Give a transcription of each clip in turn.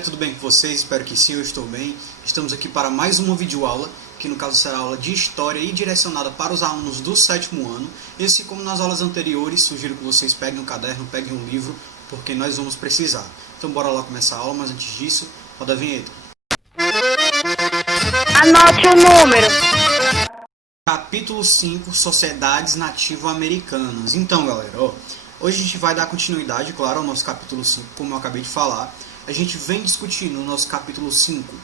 galera, tudo bem com vocês? Espero que sim, eu estou bem. Estamos aqui para mais uma videoaula, que no caso será aula de História e direcionada para os alunos do 7º ano. E assim como nas aulas anteriores, sugiro que vocês peguem um caderno, peguem um livro, porque nós vamos precisar. Então bora lá começar a aula, mas antes disso, roda a vinheta. Anote o número. Capítulo 5, Sociedades Nativo-Americanas. Então galera, hoje a gente vai dar continuidade, claro, ao nosso capítulo 5, como eu acabei de falar. A gente vem discutindo o nosso capítulo 5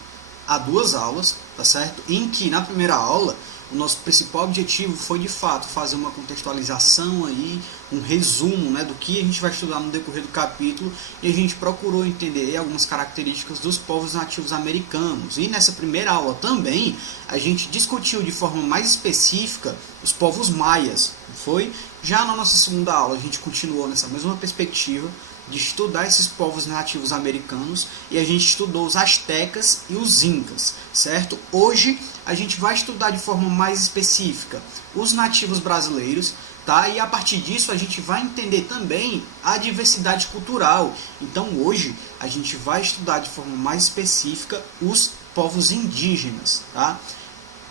há 2 aulas, tá certo? Em que na primeira aula o nosso principal objetivo foi de fato fazer uma contextualização aí, um resumo, né, do que a gente vai estudar no decorrer do capítulo, e a gente procurou entender algumas características dos povos nativos americanos. E nessa primeira aula também a gente discutiu de forma mais específica os povos maias, foi? Já na nossa segunda aula a gente continuou nessa mesma perspectiva de estudar esses povos nativos americanos, e a gente estudou os astecas e os incas, certo? Hoje a gente vai estudar de forma mais específica os nativos brasileiros, tá? E a partir disso a gente vai entender também a diversidade cultural. Então hoje a gente vai estudar de forma mais específica os povos indígenas, tá?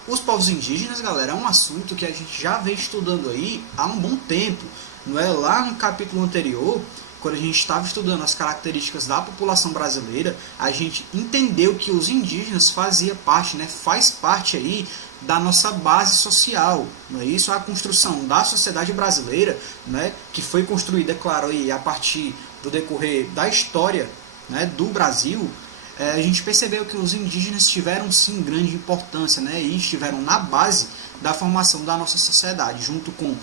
Os povos indígenas, galera, é um assunto que a gente já vem estudando aí há um bom tempo, não é? Lá no capítulo anterior, quando a gente estava estudando as características da população brasileira, a gente entendeu que os indígenas faziam parte, né, faz parte aí da nossa base social, não é isso? A construção da sociedade brasileira, né, que foi construída, é claro, aí, a partir do decorrer da história, né, do Brasil. A gente percebeu que os indígenas tiveram sim grande importância, né, e estiveram na base da formação da nossa sociedade, junto com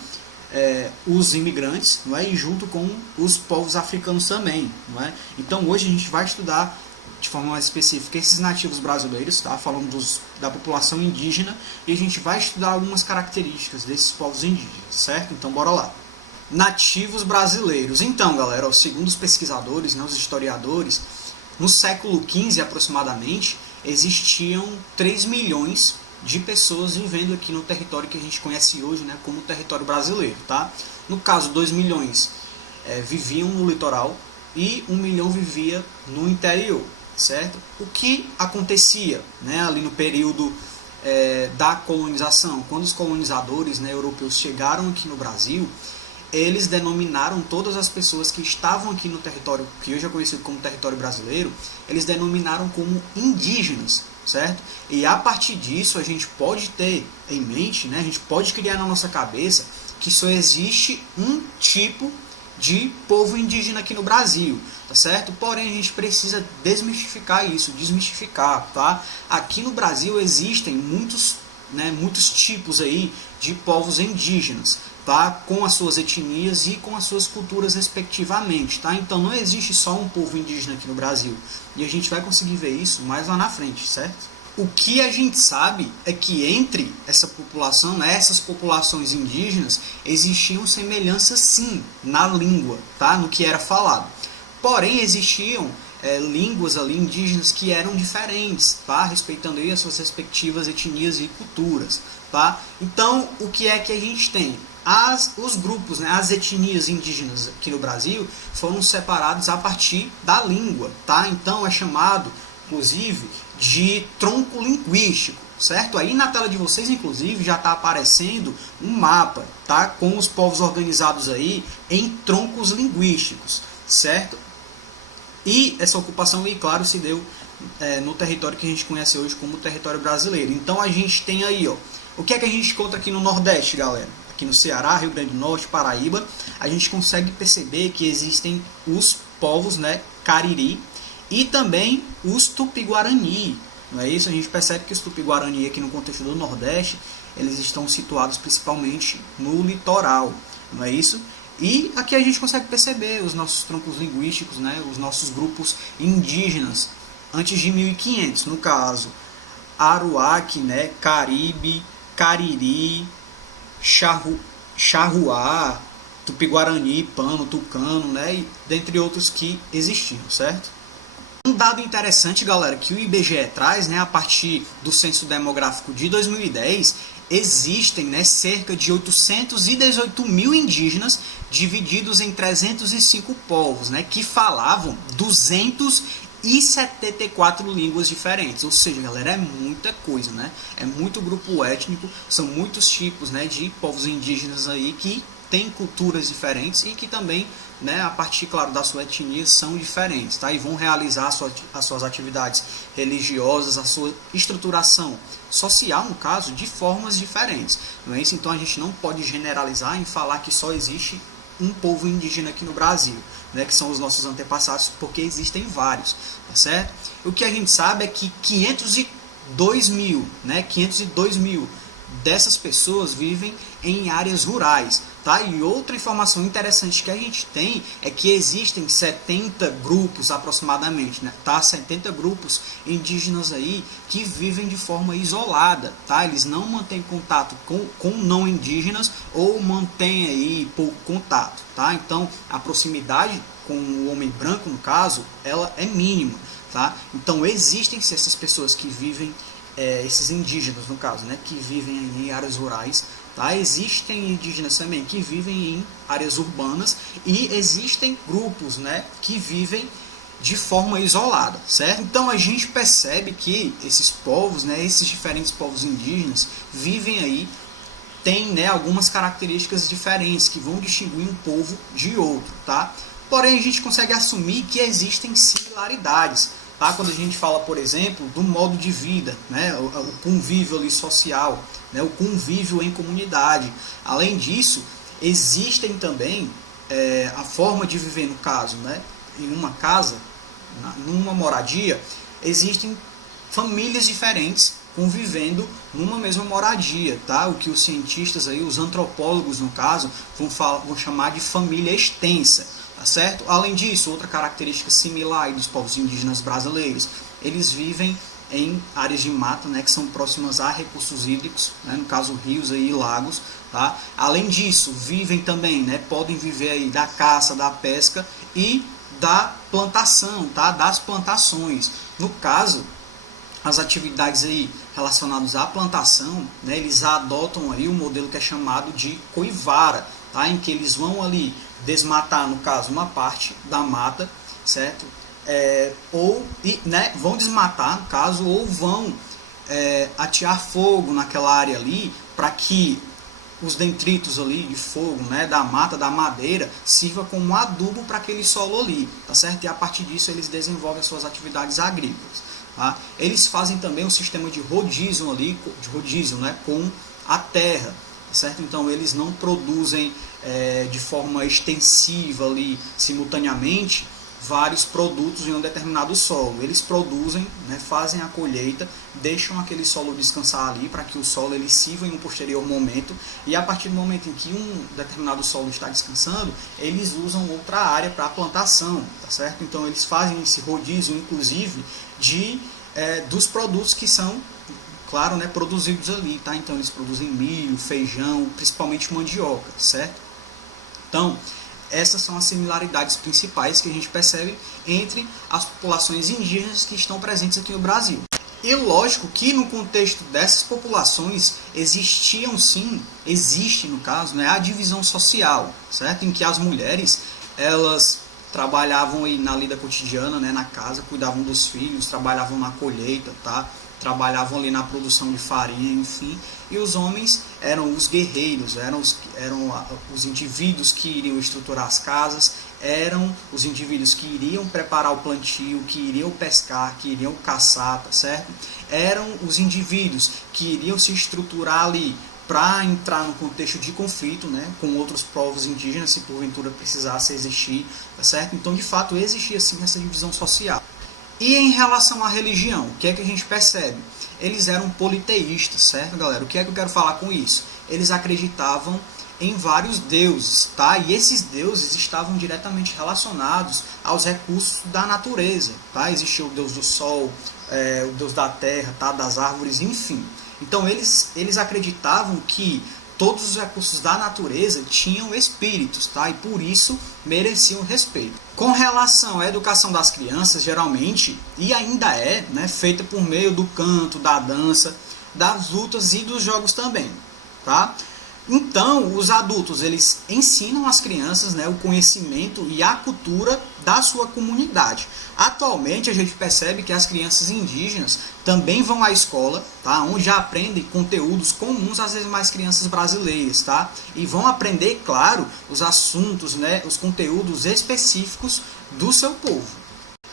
os imigrantes, não é? E junto com os povos africanos também, não é? Então hoje a gente vai estudar de forma mais específica esses nativos brasileiros, tá? Falando da população indígena, e a gente vai estudar algumas características desses povos indígenas, certo? Então bora lá. Nativos brasileiros. Então galera, segundo os pesquisadores, né, os historiadores, no século XV aproximadamente existiam 3 milhões de pessoas vivendo aqui no território que a gente conhece hoje, né, como território brasileiro, tá? No caso, 2 milhões viviam no litoral e 1 milhão vivia no interior, certo? O que acontecia, né, ali no período da colonização, quando os colonizadores, né, europeus chegaram aqui no Brasil, eles denominaram todas as pessoas que estavam aqui no território, que hoje é conhecido como território brasileiro, eles denominaram como indígenas, certo? E a partir disso a gente pode ter em mente, né, a gente pode criar na nossa cabeça que só existe um tipo de povo indígena aqui no Brasil, tá certo? Porém a gente precisa desmistificar isso, desmistificar, tá? Aqui no Brasil existem muitos tipos aí de povos indígenas, tá? Com as suas etnias e com as suas culturas respectivamente, tá? Então não existe só um povo indígena aqui no Brasil, e a gente vai conseguir ver isso mais lá na frente, certo? O que a gente sabe é que entre essa população, né, essas populações indígenas, existiam semelhanças sim na língua, tá? No que era falado. Porém existiam línguas ali indígenas que eram diferentes, tá? Respeitando aí as suas respectivas etnias e culturas, tá? Então o que é que a gente tem? Os grupos, né, as etnias indígenas aqui no Brasil foram separados a partir da língua, tá? Então é chamado, inclusive, de tronco linguístico, certo? Aí na tela de vocês, inclusive, já está aparecendo um mapa, tá? Com os povos organizados aí em troncos linguísticos, certo? E essa ocupação, aí, claro, se deu no território que a gente conhece hoje como território brasileiro. Então a gente tem aí, o que é que a gente encontra aqui no Nordeste, galera? Aqui no Ceará, Rio Grande do Norte, Paraíba, a gente consegue perceber que existem os povos, né, Cariri e também os Tupi-Guarani. Não é isso? A gente percebe que os Tupi-Guarani aqui no contexto do Nordeste, eles estão situados principalmente no litoral, não é isso? E aqui a gente consegue perceber os nossos troncos linguísticos, né, os nossos grupos indígenas antes de 1500, no caso Aruaque, né, Caribe, Cariri, Charruá, Tupi-Guarani, Pano, Tucano, né, e dentre outros que existiam, certo? Um dado interessante, galera, que o IBGE traz, né, a partir do censo demográfico de 2010, existem, né, cerca de 818 mil indígenas divididos em 305 povos, né, que falavam 200 e 74 línguas diferentes. Ou seja, galera, é muita coisa, né? É muito grupo étnico, são muitos tipos, né, de povos indígenas aí que têm culturas diferentes e que também, né, a partir, claro, da sua etnia são diferentes, tá? E vão realizar as suas atividades religiosas, a sua estruturação social, no caso, de formas diferentes, não é isso? Então a gente não pode generalizar em falar que só existe um povo indígena aqui no Brasil, né, que são os nossos antepassados, porque existem vários, tá certo? O que a gente sabe é que 502 mil, né, 502 mil dessas pessoas vivem em áreas rurais, tá? E outra informação interessante que a gente tem é que existem 70 grupos aproximadamente, né, tá? 70 grupos indígenas aí que vivem de forma isolada, tá? Eles não mantêm contato com não indígenas ou mantêm aí pouco contato, tá? Então a proximidade com o homem branco, no caso, ela é mínima, tá? Então existem essas pessoas que vivem, esses indígenas, no caso, né, que vivem em áreas rurais, tá? Existem indígenas também que vivem em áreas urbanas e existem grupos, né, que vivem de forma isolada, certo? Então a gente percebe que esses povos, né, esses diferentes povos indígenas vivem aí, tem, né, algumas características diferentes que vão distinguir um povo de outro, tá? Porém a gente consegue assumir que existem similaridades, tá? Quando a gente fala, por exemplo, do modo de vida, né, o convívio ali social, né, o convívio em comunidade. Além disso, existem também a forma de viver, no caso, né, em uma casa, numa moradia, existem famílias diferentes convivendo numa mesma moradia, tá? O que os cientistas aí, os antropólogos no caso, vão chamar de família extensa, tá certo? Além disso, outra característica similar dos povos indígenas brasileiros, eles vivem em áreas de mata, né, que são próximas a recursos hídricos, né, no caso rios aí, e lagos, tá? Além disso, vivem também, né, podem viver aí da caça, da pesca e da plantação, tá? Das plantações. No caso, as atividades aí relacionadas à plantação, né, eles adotam aí um modelo que é chamado de coivara, tá? Em que eles vão ali desmatar, no caso, uma parte da mata, certo? Vão desmatar, no caso, ou vão atear fogo naquela área ali para que os detritos ali de fogo, né, da mata, da madeira, sirva como adubo para aquele solo ali, tá certo? E a partir disso eles desenvolvem as suas atividades agrícolas. Tá? Eles fazem também um sistema de rodízio ali, né, com a terra, tá certo? Então eles não produzem de forma extensiva ali, simultaneamente, vários produtos em um determinado solo. Eles produzem, né, fazem a colheita, deixam aquele solo descansar ali para que o solo ele sirva em um posterior momento, e a partir do momento em que um determinado solo está descansando, eles usam outra área para a plantação, tá certo? Então eles fazem esse rodízio, inclusive, dos produtos que são, claro, né, produzidos ali, tá? Então eles produzem milho, feijão, principalmente mandioca, certo? Então, essas são as similaridades principais que a gente percebe entre as populações indígenas que estão presentes aqui no Brasil. E lógico que no contexto dessas populações existe no caso, né, a divisão social, certo? Em que as mulheres, elas trabalhavam aí na lida cotidiana, né, na casa, cuidavam dos filhos, trabalhavam na colheita, tá? Trabalhavam ali na produção de farinha, enfim, e os homens eram os guerreiros, eram os indivíduos que iriam estruturar as casas, eram os indivíduos que iriam preparar o plantio, que iriam pescar, que iriam caçar, tá certo? Eram os indivíduos que iriam se estruturar ali para entrar no contexto de conflito, né, com outros povos indígenas, se porventura precisasse existir, tá certo? Então, de fato, existia sim essa divisão social. E em relação à religião, o que é que a gente percebe? Eles eram politeístas, certo, galera? O que é que eu quero falar com isso? Eles acreditavam em vários deuses, tá? E esses deuses estavam diretamente relacionados aos recursos da natureza, tá? Existia o deus do sol, o deus da terra, tá? Das árvores, enfim. Então eles acreditavam que todos os recursos da natureza tinham espíritos, tá? E por isso mereciam respeito. Com relação à educação das crianças, geralmente, e ainda é, né, feita por meio do canto, da dança, das lutas e dos jogos também, tá? Então, os adultos, eles ensinam às crianças, né, o conhecimento e a cultura da sua comunidade. Atualmente a gente percebe que as crianças indígenas também vão à escola, tá? Onde já aprendem conteúdos comuns às demais crianças brasileiras, tá? E vão aprender, claro, os assuntos, né, os conteúdos específicos do seu povo.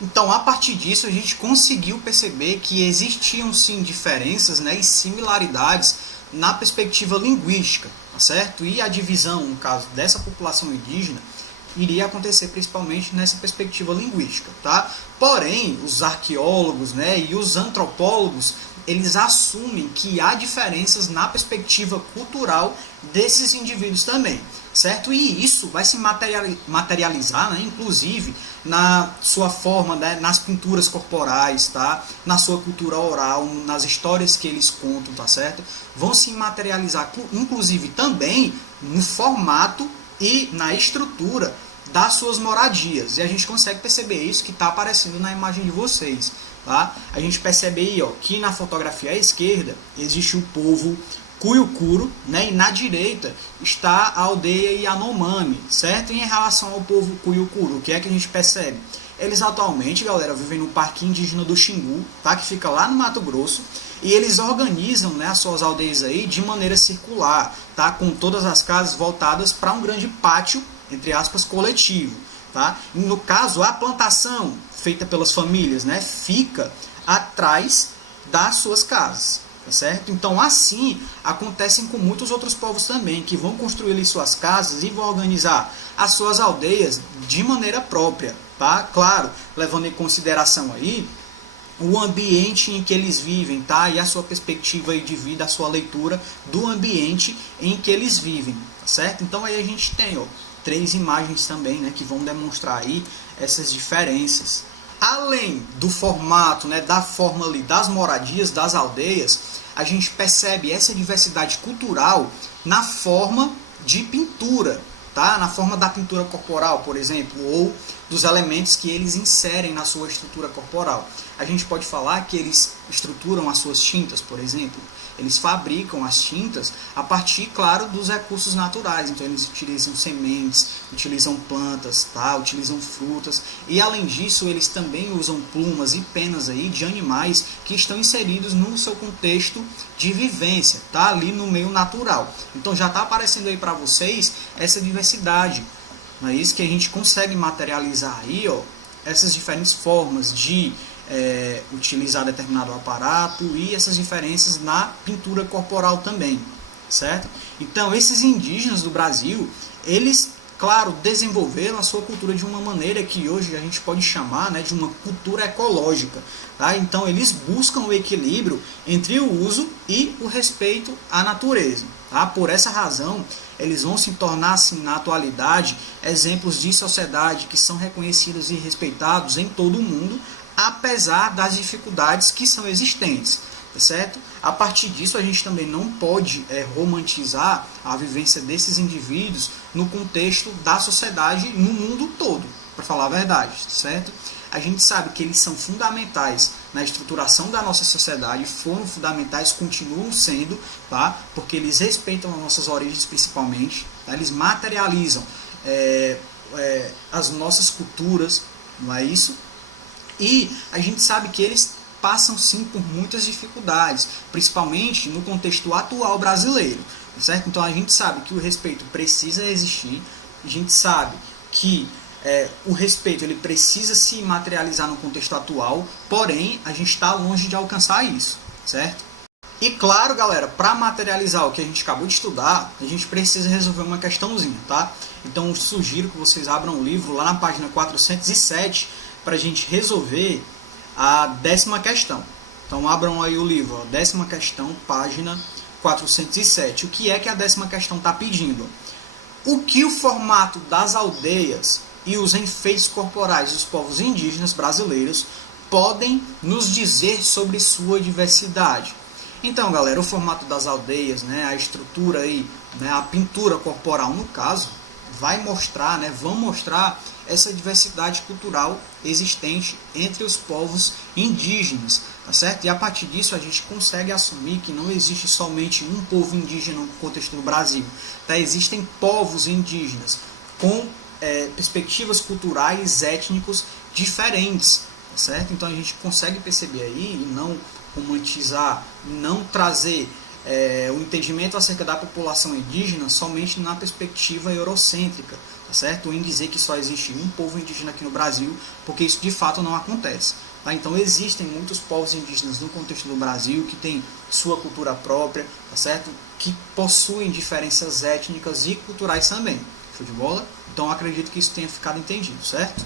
Então, a partir disso, a gente conseguiu perceber que existiam sim diferenças, né, e similaridades na perspectiva linguística, tá certo? E a divisão, no caso dessa população indígena, iria acontecer principalmente nessa perspectiva linguística, tá? Porém, os arqueólogos, né, e os antropólogos, eles assumem que há diferenças na perspectiva cultural desses indivíduos também, certo? E isso vai se materializar, né, inclusive na sua forma, né, nas pinturas corporais, tá? Na sua cultura oral, nas histórias que eles contam, tá certo? Vão se materializar, inclusive, também no formato e na estrutura das suas moradias. E a gente consegue perceber isso que está aparecendo na imagem de vocês. Tá? A gente percebe aí, ó, que na fotografia à esquerda existe o povo Cuyucuro, né? E na direita está a aldeia Yanomami, certo? E em relação ao povo Cuyucuro, o que é que a gente percebe? Eles atualmente, galera, vivem no Parque Indígena do Xingu, tá? Que fica lá no Mato Grosso. E eles organizam, né, as suas aldeias aí de maneira circular, tá? Com todas as casas voltadas para um grande pátio, entre aspas, coletivo, tá? E no caso, a plantação feita pelas famílias, né, fica atrás das suas casas, tá certo? Então, assim, acontecem com muitos outros povos também, que vão construir ali suas casas e vão organizar as suas aldeias de maneira própria, tá? Claro, levando em consideração aí o ambiente em que eles vivem, tá? E a sua perspectiva aí de vida, a sua leitura do ambiente em que eles vivem, tá certo? Então aí a gente tem, ó, 3 imagens também, né, que vão demonstrar aí essas diferenças. Além do formato, né, da forma ali das moradias, das aldeias, a gente percebe essa diversidade cultural na forma de pintura, tá? Na forma da pintura corporal, por exemplo, ou dos elementos que eles inserem na sua estrutura corporal. A gente pode falar que eles estruturam as suas tintas, por exemplo. Eles fabricam as tintas a partir, claro, dos recursos naturais. Então, eles utilizam sementes, utilizam plantas, tá? Utilizam frutas. E, além disso, eles também usam plumas e penas aí de animais que estão inseridos no seu contexto de vivência, tá? Ali no meio natural. Então, já está aparecendo aí para vocês essa diversidade. Não é isso que a gente consegue materializar aí, ó, essas diferentes formas de utilizar determinado aparato e essas diferenças na pintura corporal também, certo? Então, esses indígenas do Brasil, eles, claro, desenvolveram a sua cultura de uma maneira que hoje a gente pode chamar, né, de uma cultura ecológica, tá? Então, eles buscam o equilíbrio entre o uso e o respeito à natureza, tá? Por essa razão, eles vão se tornar, assim, na atualidade, exemplos de sociedade que são reconhecidos e respeitados em todo o mundo, apesar das dificuldades que são existentes, tá certo? A partir disso, a gente também não pode romantizar a vivência desses indivíduos no contexto da sociedade no mundo todo, para falar a verdade, certo? A gente sabe que eles são fundamentais na estruturação da nossa sociedade, foram fundamentais, continuam sendo, tá? Porque eles respeitam as nossas origens principalmente, tá? Eles materializam as nossas culturas, não é isso? E a gente sabe que eles passam sim por muitas dificuldades, principalmente no contexto atual brasileiro, certo? Então a gente sabe que o respeito precisa existir, a gente sabe que o respeito ele precisa se materializar no contexto atual, porém a gente está longe de alcançar isso, certo? E claro, galera, para materializar o que a gente acabou de estudar, a gente precisa resolver uma questãozinha, tá? Então eu sugiro que vocês abram o livro lá na página 407 para a gente resolver a 10ª questão. Então abram aí o livro, ó, 10ª questão, página 407. O que é que a 10ª questão está pedindo? O que o formato das aldeias e os enfeites corporais dos povos indígenas brasileiros podem nos dizer sobre sua diversidade? Então, galera, o formato das aldeias, né, a estrutura aí, né, a pintura corporal no caso, vão mostrar essa diversidade cultural existente entre os povos indígenas, tá certo? E a partir disso a gente consegue assumir que não existe somente um povo indígena no contexto do Brasil, tá? Existem povos indígenas com perspectivas culturais, étnicos diferentes, tá certo? Então a gente consegue perceber aí, e não romantizar, não trazer o entendimento acerca da população indígena somente na perspectiva eurocêntrica, tá certo? Em dizer que só existe um povo indígena aqui no Brasil, porque isso de fato não acontece. Tá? Então existem muitos povos indígenas no contexto do Brasil que têm sua cultura própria, tá certo? Que possuem diferenças étnicas e culturais também. Show de bola? Então acredito que isso tenha ficado entendido, certo?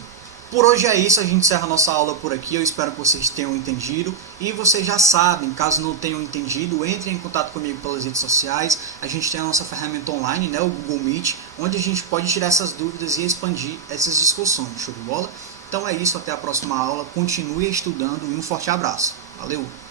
Por hoje é isso, a gente encerra a nossa aula por aqui, eu espero que vocês tenham entendido. E vocês já sabem, caso não tenham entendido, entrem em contato comigo pelas redes sociais. A gente tem a nossa ferramenta online, né, o Google Meet, onde a gente pode tirar essas dúvidas e expandir essas discussões, show de bola? Então é isso, até a próxima aula, continue estudando e um forte abraço. Valeu!